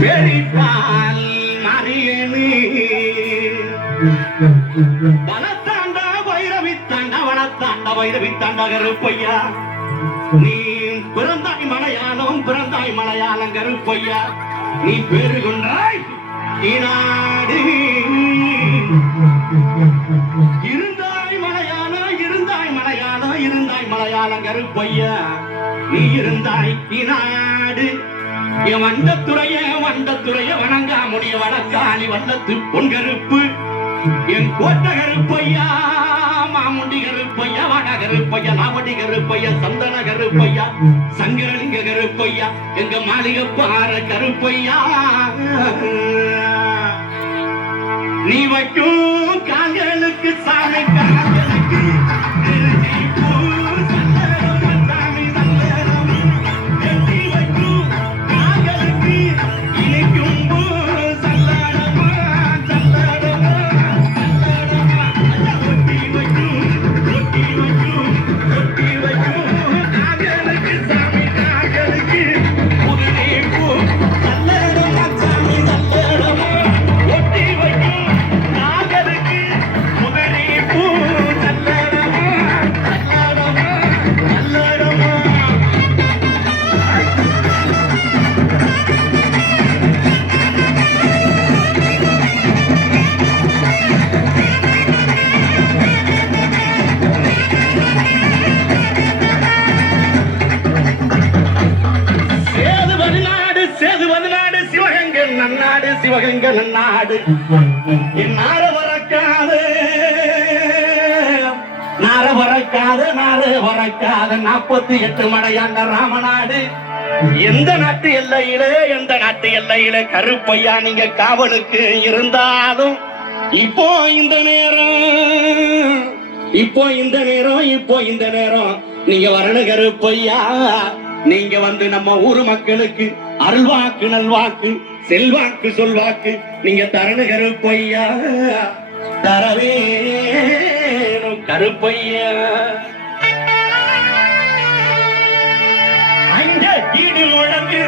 பெரிப்பால் மறியனு வனத்தாண்டா வைரவித்தாண்டா வனத்தாண்டா வைரவித்தாண்டா கருப்பையா நீ பிறந்தாய் மலையாளம் கருப்பையா நீ பேரு கொண்டாய் ஈனாடு இருந்தாய் மலையாளம் கருப்பையா நீ இருந்தாய் ஈனாடு என் வண்டத்துறைய வணங்கா முடிய வடக்காளி வல்லத்து பொன் கருப்பு என் கோட்ட கருப்பையா மாமுண்டி கருப்பையா வட கருப்பையா நாவடி கருப்பையா சந்தன கருப்பையா சங்கரலிங்க கருப்பையா எங்க மாளிகை பாற கருப்பையா நீ வைக்கும் கால்களுக்கு சாமி கால்களுக்கு சிவகங்கை நாடு நார வரக்காத 48 மடையாண்ட ராமநாடு எந்த நாட்டு எல்லையிலே கருப்பையா நீங்க காவலுக்கு இருந்தாலும் இப்போ இந்த நேரம் நீங்க வரணும் கருப்பையா நீங்க வந்து நம்ம ஊரு மக்களுக்கு அருள்வாக்கு நல்வாக்கு செல்வாக்கு சொல்வாக்கு நீங்க தரணு கருப்பையா தரவேணும் கருப்பையா வீடு முழங்கு